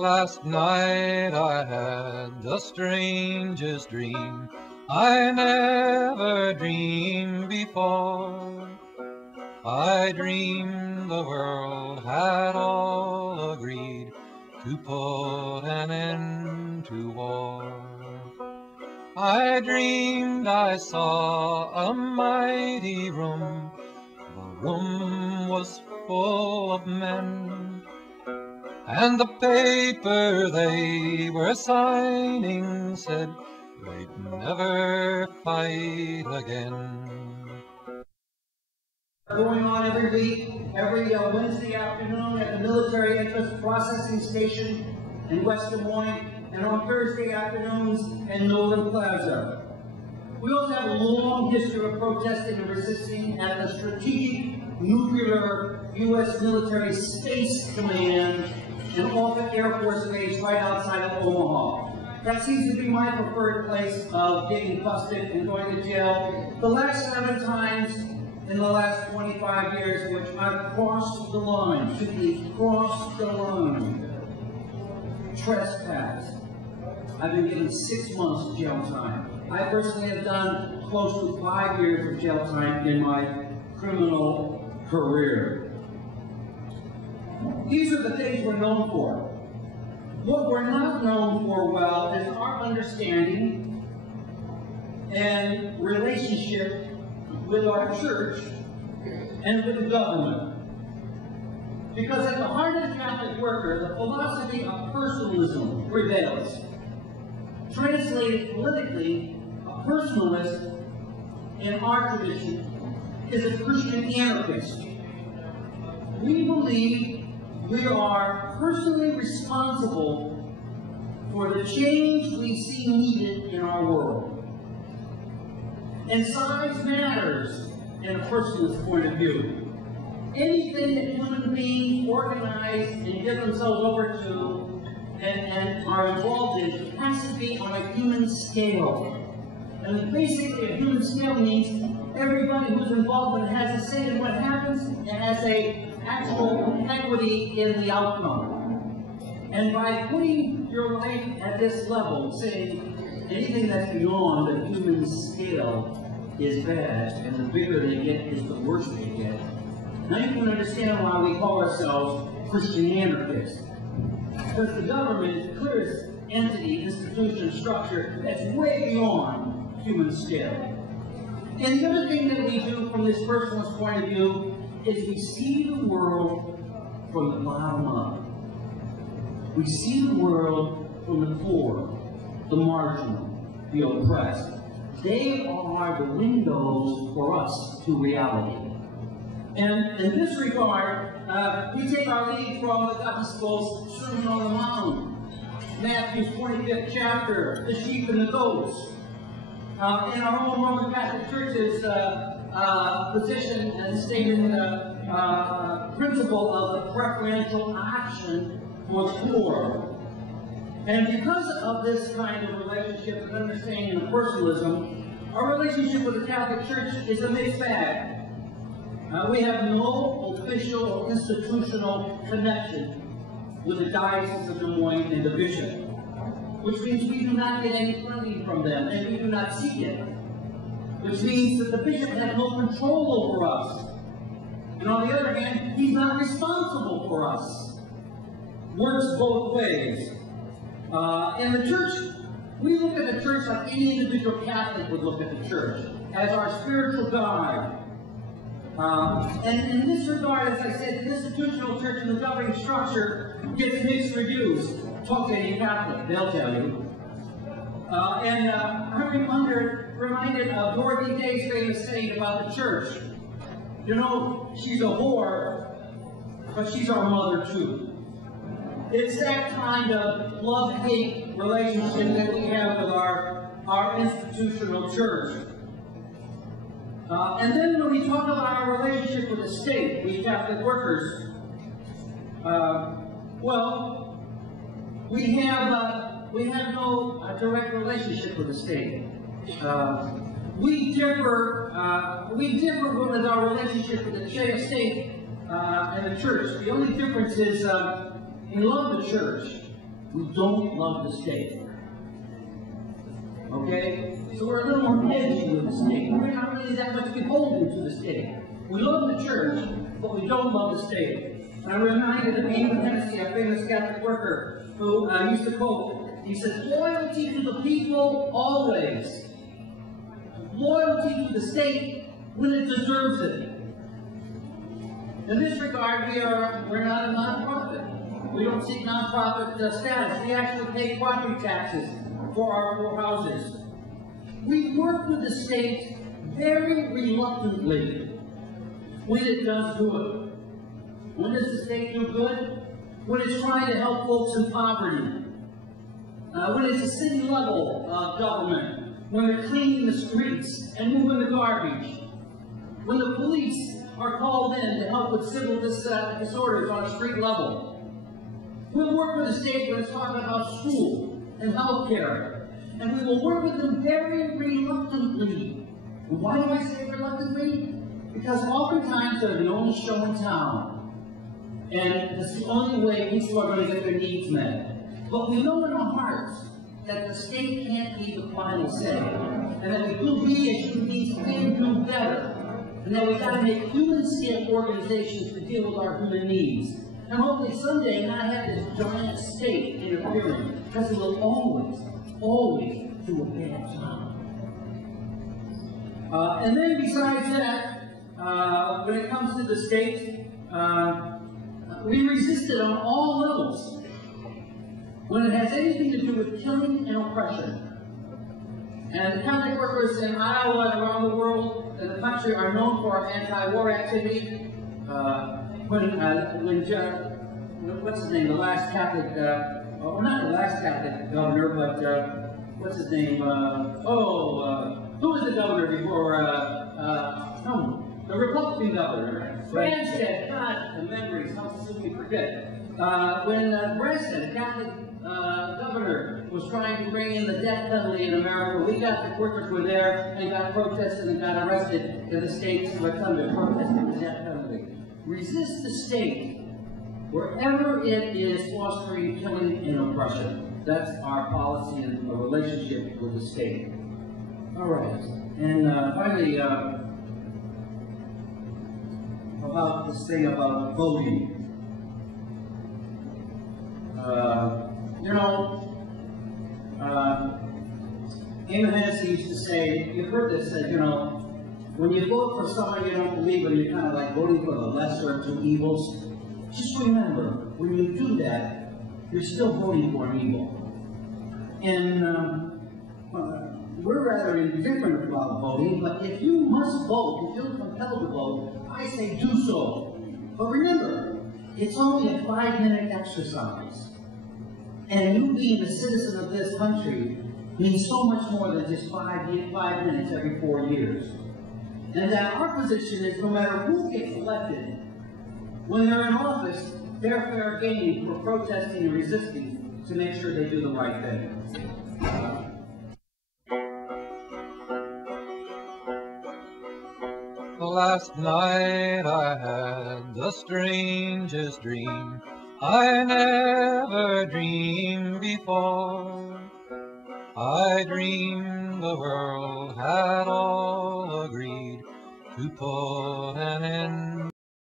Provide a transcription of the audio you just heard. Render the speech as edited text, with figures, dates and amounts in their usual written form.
last night I had the strangest dream I never dreamed before. I dreamed the world had all agreed to put an end to war. I dreamed I saw a mighty room. The room was full of men, and the paper they were signing said they'd never fight again. Going on every week, every Wednesday afternoon at the Military Interest Processing Station in West Des Moines, and on Thursday afternoons in Nolan Plaza. We also have a long history of protesting and resisting at the Strategic Nuclear U.S. Military Space Command in Offutt Air Force Base right outside of Omaha. That seems to be my preferred place of getting busted and going to jail. The last 7 times in the last 25 years in which I've crossed the line, should be crossed the line, trespass. I've been given 6 months of jail time. I personally have done close to 5 years of jail time in my criminal career. These are the things we're known for. What we're not known for well is our understanding and relationship with our church and with the government. Because at the heart of the Catholic worker, the philosophy of personalism prevails. Translated politically, a personalist in our tradition is a Christian anarchist. We believe we are personally responsible for the change we see needed in our world. And size matters in a personalist point of view. Anything that human beings organize and give themselves over to and are involved in has to be on a human scale. And basically a human scale means everybody who's involved in it has a say in what happens and has a actual equity in the outcome. And by putting your life at this level, saying anything that's beyond the human scale is bad, and the bigger they get is the worse they get. Now you can understand why we call ourselves Christian anarchists. Because the government is the clearest entity, institution, structure that's way beyond human scale. And the other thing that we do from this personalist point of view is we see the world from the bottom up. We see the world from the poor, the marginal, the oppressed. They are the windows for us to reality. And in this regard, we take our lead from the Gospel's Sermon on the Mount, Matthew's 25th chapter, the sheep and the goats. In our own Roman Catholic Church's position and statement principle of the preferential option for the poor. And because of this kind of relationship and understanding of personalism, our relationship with the Catholic Church is a mixed bag. We have no official or institutional connection with the Diocese of Des Moines and the bishop, which means we do not get any funding from them, and we do not seek it, which means that the bishop has no control over us. And on the other hand, he's not responsible for us. Works both ways. In the church, we look at the church like any individual Catholic would look at the church, as our spiritual guide. And in this regard, as I said, the institutional church and the governing structure gets mixed reviews. Talk to any Catholic, they'll tell you. I'm reminded of Dorothy Day's famous saying about the church. You know, she's a whore, but she's our mother too. It's that kind of love-hate relationship that we have with our institutional church. And then when we talk about our relationship with the state, we Catholic workers, well, we have no direct relationship with the state. We differ with our relationship with the state and the church. The only difference is we love the church, We don't love the state. Okay? So we're a little more edgy with the state. We're not really that much beholden to the state. We love the church, but we don't love the state. And I'm reminded of England, Tennessee, a famous Catholic worker who used to quote, he says, loyalty to the people always. Loyalty to the state when it deserves it. In this regard, we're not a nonprofit. We don't seek nonprofit status. We actually pay property taxes for our poor houses. We work with the state very reluctantly when it does good. When does the state do good? When it's trying to help folks in poverty. When it's a city level government. When they're cleaning the streets and moving the garbage. When the police are called in to help with civil disorders on a street level. We'll work with the state when it's talking about school and health care. And we will work with them very reluctantly. And why do I say reluctantly? Because oftentimes they're the only show in town. And it's the only way people are going to get their needs met. But we know in our hearts that the state can't be the final say. And that we as human beings can do better. And that we've got to make human-scale organizations to deal with our human needs. And hopefully someday not have this giant state interfering. Because it will always do a bad job. And then besides that, when it comes to the state, we resist it on all levels. When it has anything to do with killing and oppression. And the Catholic workers in Iowa and around the world and the country are known for our anti-war activity. What's his name, the last Catholic, well, not the last Catholic governor, but what's his name? Who was the governor before? The Republican governor, Branstad. God, the memories, how soon we forget. When Branstad, the Catholic governor, was trying to bring in the death penalty in America, we Catholic workers were there and got protested and got arrested in the states of Rotunda protesting the death penalty. Resist the state wherever it is fostering killing and oppression. That's our policy and our relationship with the state. All right, and finally, about this thing about voting. Eamon Hennessy used to say, you've heard this, that, when you vote for someone you don't believe in, you're kind of like voting for the lesser of two evils. Just remember, when you do that, you're still voting for an evil. And we're rather indifferent about voting, but if you must vote, if you're compelled to vote, I say do so. But remember, it's only a 5-minute exercise. And you being a citizen of this country means so much more than just 5 minutes every 4 years. And that our position is no matter who gets elected, when they're in office, they're fair game for protesting and resisting to make sure they do the right thing. Last night I had the strangest dream I never dreamed before. I dreamed the world had all agreed to put an end